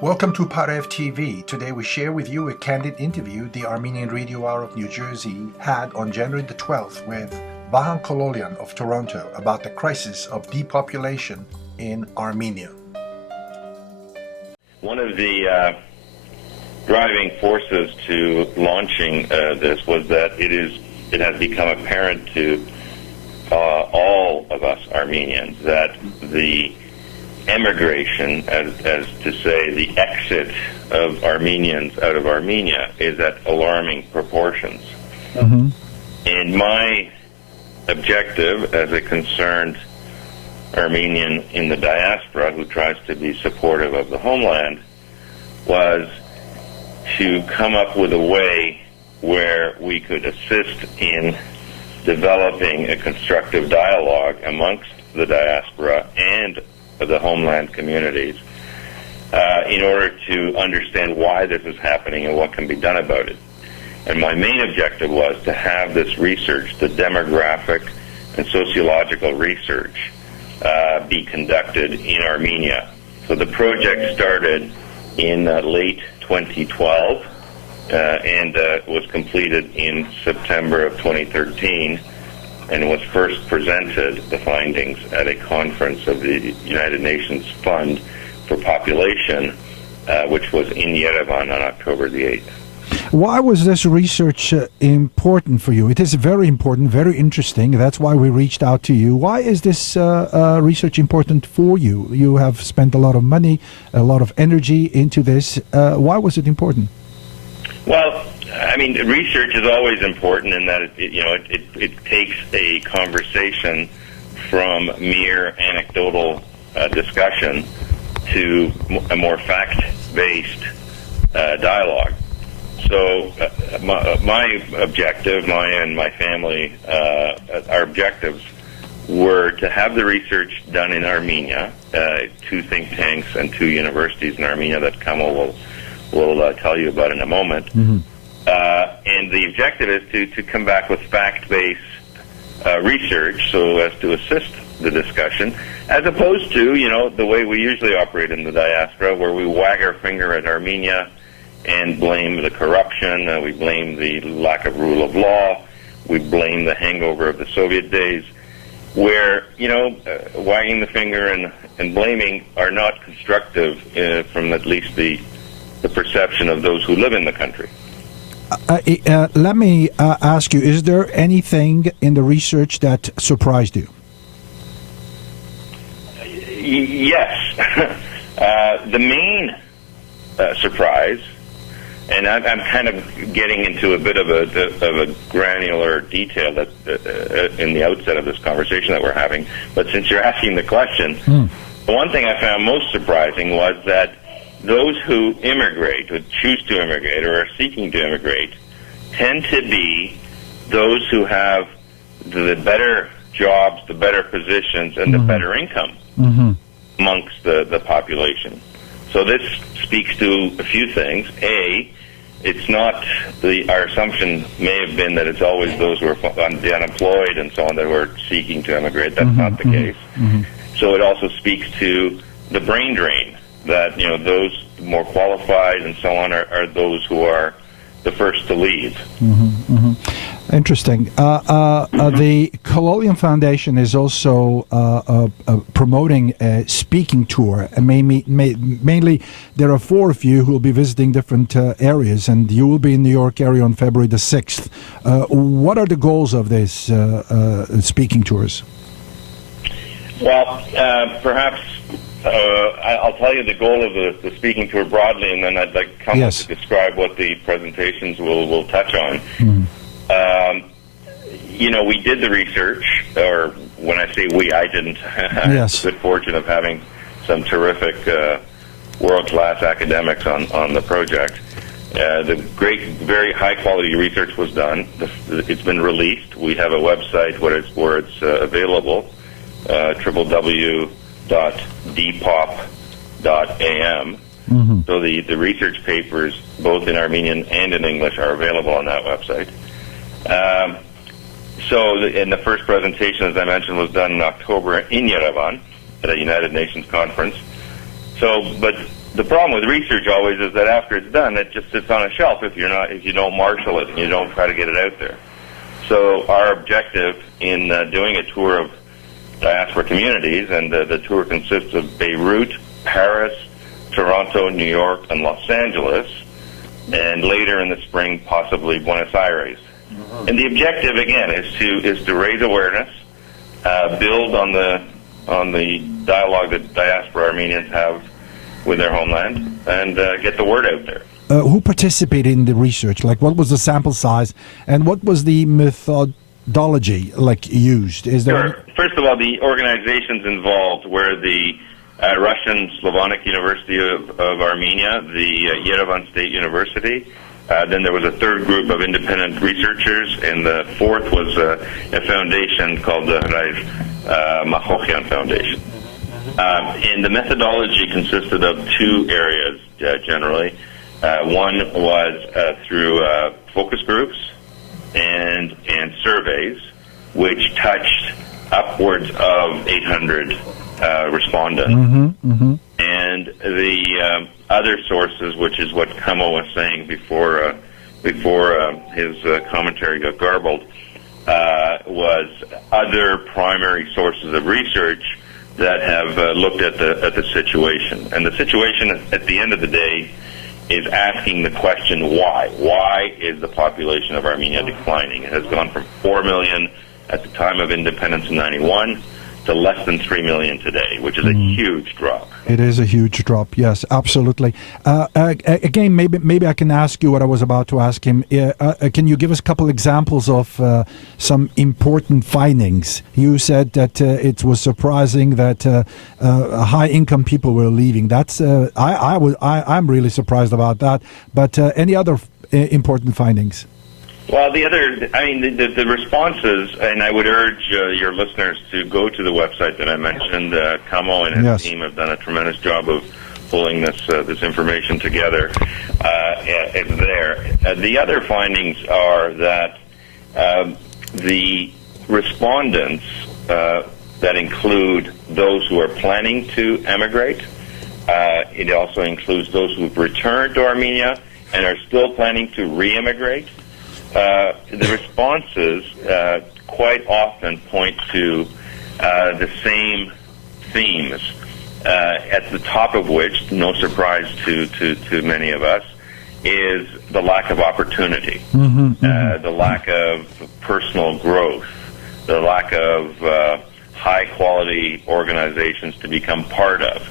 Welcome to Parev TV. Today we share with you a candid interview the Armenian Radio Hour of New Jersey had on January the 12th with Vahan Kololian of Toronto about the crisis of depopulation in Armenia. One of the driving forces to launching this was that it has become apparent to all of us Armenians that the emigration, as to say the exit of Armenians out of Armenia, is at alarming proportions. Mm-hmm. And my objective as a concerned Armenian in the diaspora who tries to be supportive of the homeland was to come up with a way where we could assist in developing a constructive dialogue amongst the diaspora and the homeland communities in order to understand why this is happening and what can be done about it. And my main objective was to have this research, the demographic and sociological research, be conducted in Armenia. So the project started in late 2012 and was completed in September of 2013, and was first presented, the findings, at a conference of the United Nations Fund for Population, which was in Yerevan on October the 8th. Why was this research important for you? It is very important, very interesting. That's why we reached out to you. Why is this research important for you? You have spent a lot of money, a lot of energy into this. Why was it important? Well, I mean, research is always important in that it takes a conversation from mere anecdotal discussion to a more fact-based dialogue. So my objective, my and my family, our objectives were to have the research done in Armenia, 2 think tanks and 2 universities in Armenia that Kamal will tell you about in a moment. Mm-hmm. And the objective is to come back with fact-based research so as to assist the discussion, as opposed to, the way we usually operate in the diaspora, where we wag our finger at Armenia and blame the corruption, we blame the lack of rule of law, we blame the hangover of the Soviet days, where, wagging the finger and blaming are not constructive from at least the perception of those who live in the country. Let me ask you, is there anything in the research that surprised you? Yes. The main surprise, and I'm kind of getting into a bit of a granular detail that in the outset of this conversation that we're having, but since you're asking the question, the one thing I found most surprising was that those who immigrate, who choose to immigrate or are seeking to immigrate, tend to be those who have the better jobs, the better positions, and the better income amongst the population. So this speaks to a few things. A, it's not our assumption may have been that it's always those who are unemployed and so on that are seeking to immigrate. That's not the case. So it also speaks to the brain drain, that those more qualified and so on are those who are the first to leave. Interesting. The Kololian Foundation is also promoting a speaking tour. And mainly, there are 4 of you who will be visiting different areas, and you will be in New York area on February the 6th. What are the goals of this speaking tours? Well, perhaps I'll tell you the goal of the speaking tour broadly, and then I'd like Kamal to describe what the presentations will touch on. We did the research, or when I say we, I didn't. I had the good fortune of having some terrific world-class academics on the project. The great, very high-quality research was done. It's been released. We have a website where it's available, www.depop.am. So the research papers, both in Armenian and in English, are available on that website. And the first presentation, as I mentioned, was done in October in Yerevan at a United Nations conference. But the problem with research always is that after it's done, it just sits on a shelf if you don't marshal it and you don't try to get it out there. So our objective in doing a tour of diaspora communities, and the tour consists of Beirut, Paris, Toronto, New York, and Los Angeles, and later in the spring, possibly Buenos Aires. Mm-hmm. And the objective, again, is to raise awareness, build on the dialogue that diaspora Armenians have with their homeland, and get the word out there. Who participated in the research? Like, what was the sample size, and what was the methodology used? Is there? Sure. First of all, the organizations involved were the Russian Slavonic University of Armenia, the Yerevan State University. Then there was a third group of independent researchers, and the fourth was a foundation called the Mahochian Foundation. And the methodology consisted of two areas generally. One was through focus groups and surveys, which touched upwards of 800 respondents. Mm-hmm, mm-hmm. And the other sources, which is what Kamo was saying before his commentary got garbled, was other primary sources of research that have looked at the situation. And the situation, at the end of the day, is asking the question why. Why is the population of Armenia declining? It has gone from 4 million at the time of independence in 91 to less than 3 million today, which is a huge drop. It is a huge drop, yes, absolutely. Again, maybe I can ask you what I was about to ask him. Can you give us a couple examples of some important findings? You said that it was surprising that high-income people were leaving. That's I'm really surprised about that. But any other important findings? Well, the responses, and I would urge your listeners to go to the website that I mentioned. Kamo and his team have done a tremendous job of pulling this information together. It's there. The other findings are that the respondents that include those who are planning to emigrate. It also includes those who've returned to Armenia and are still planning to re-immigrate. The responses quite often point to the same themes, at the top of which, no surprise to many of us, is the lack of opportunity, the lack of personal growth, the lack of high-quality organizations to become part of.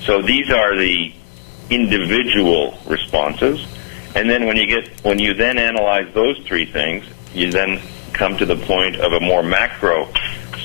So these are the individual responses. And then when you then analyze those three things, you then come to the point of a more macro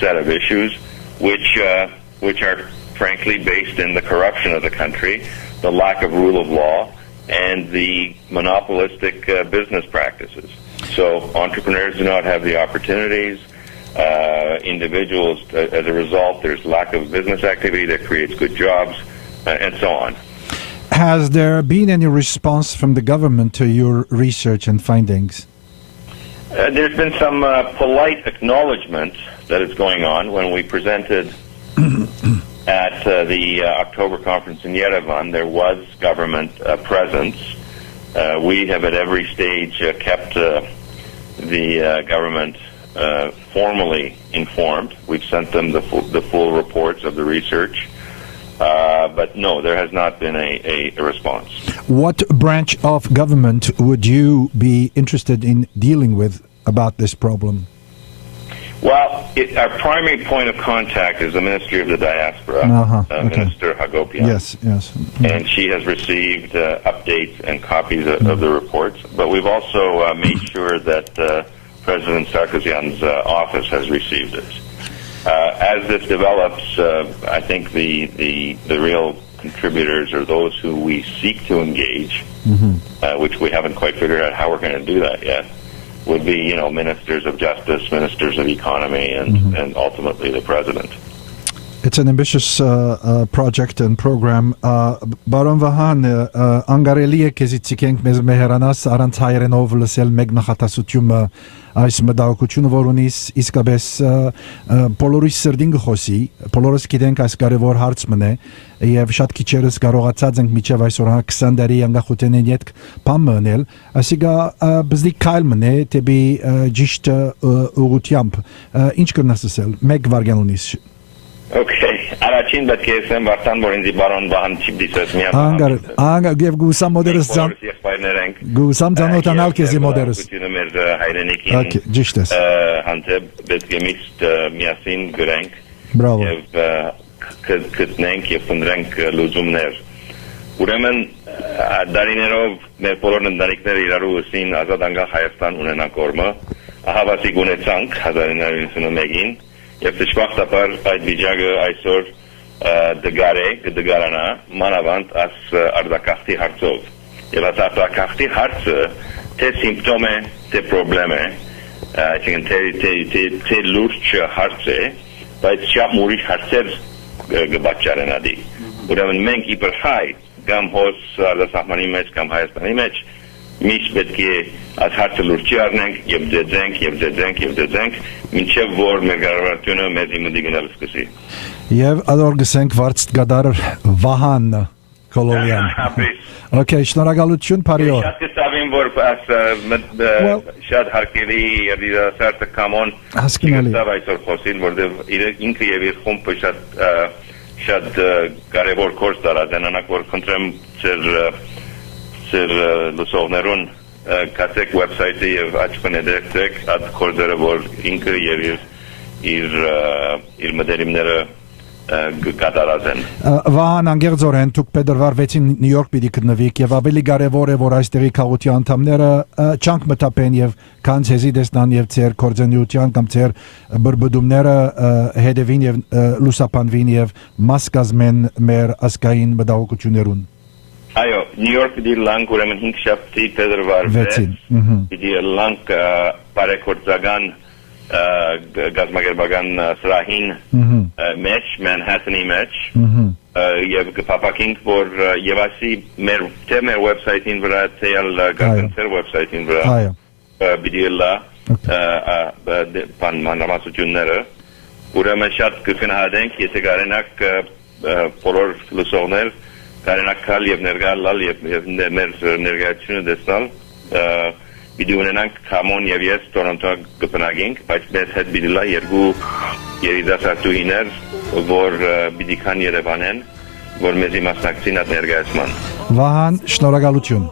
set of issues, which are frankly based in the corruption of the country, the lack of rule of law, and the monopolistic business practices. So entrepreneurs do not have the opportunities. Individuals, as a result, there's lack of business activity that creates good jobs, and so on. Has there been any response from the government to your research and findings? There's been some polite acknowledgement that it's going on. When we presented at the October conference in Yerevan, there was government presence. We have at every stage kept the government formally informed. We've sent them the full reports of the research. But no, there has not been a response. What branch of government would you be interested in dealing with about this problem? Well, our primary point of contact is the Ministry of the Diaspora, Minister Hagopian. Yes. And she has received updates and copies of the reports. But we've also made sure that President Sarkisyan's office has received it. As this develops, I think the real contributors are those who we seek to engage, which we haven't quite figured out how we're going to do that yet, would be, ministers of justice, ministers of economy, and ultimately the president. It's an ambitious project and program. Baron Vahan, անգարելի է քեզից ցիկենք մեզ մեհրանաս առանց հայերենով լսել մեկ նախատասություն այս մտահոգությունը որ ունիս իսկապես բոլորիս սրդին գխոսի բոլորս գիտենք այս կարևոր հարց մնե եւ շատ քիչերս կարողացած ենք միջև այսօր 20 տարի անգախութենեն յետ բամ մնել ասիգա բզդի քայլ մնե տեբի ճիշտ ուղությամբ ինչ կնաս ասել մեկ վարյան ունիս Okay, առաջին պետք է ասեմ վարտան որ ինձ բարոն Վահան չիպդիսես միա անգար եւ գուսամ մոդերս ձան գուսամ ձանոթանալ քեզի մոդերս մեր հայրենիքին ճիշտ է հանդեպ պետք է միշտ միասին գրենք բրավո եւ գտնենք եւ փնտրենք լուծումներ ուրեմն դարիներով մեր բոլոր ընտանիքները իրար ուսին ազատ անկախ Հայաստան ունենան կողմը ահավասիկ ունեցանք 1991-ին Եվ դժբախտաբար այդ վիճակը այսօր դգարանա մանավանդ այս արտակարգի հարցով։ Եվ այս արտակարգի հարցը թե սիմպտոմ է, թե պրոբլեմ է, այսինքն թե լուրջ հարց է, բայց շատ ուրիշ հարցեր կբաճարեն ադի։ Ուրեմն մենք իբր հայ կամ հոս արտասահմանի մեջ կամ Հայաստանի մեջ միշտ պետք է այս հարցը լուրջի առնենք եւ ձեզենք մինչեւ որ մեր կառավարությունը մեզ իմդի գնալ սկսի եւ ադոր գսենք վարց գդար Vahan Kololian Okay, շնորհակալություն Փարիոր Շատ կստավին որ շատ հարկելի եւ սերտը կամոն ստավ այսօր խոսին որտեւ ինքը եւ իր խումբը շատ կարեւոր կորս դարածանանակ որ խնդրեմ ծեր լուսողներուն կացեք website-ը եւ աչքն դերեք այդ կորձերը որ ինքը եւ իր մտերիմները կատարածեն Vahan անգերձորեն դուք փետրվար 6-ին Նյու Յորք պիտի գտնվիք եւ ավելի կարեւոր է որ այստեղի քաղաքության անդամները չանք մտապեն եւ քան ցեզի դեսնան եւ ծեր կորձենյության կամ ծեր բրբդումները հետևին եւ լուսապանվին եւ մաս կազմեն մեր ասկային մտահոգություններուն Այո, Նյու Յորք պիտի լանք ուրեմն 5 շաբթի փետրվար 6 պիտի լանք բարեգործական գազագերբական սրահին մեջ Manhattan-ի մեջ եւ կփապակենք որ եւ ասի մեր website-ին վրա թե գազանցեր website-ին վրա պիտի լա մանրամասությունները ուրեմն շատ կգնահատենք եթե կարենակ բոլոր լուսողներ Կարենակալ եւ ներգալալ եւ մեր ներգայացությունը դեսնալ պիտի ունենանք Քամոն եւ ես Տորոնտո կփնագենք բայց մեզ հետ պիտի լա երկու երիտասարդուհիներ որ պիտի կան Երևանեն որ մեզի մասնակցին այդ ներգայացման Vahan շնորհակալություն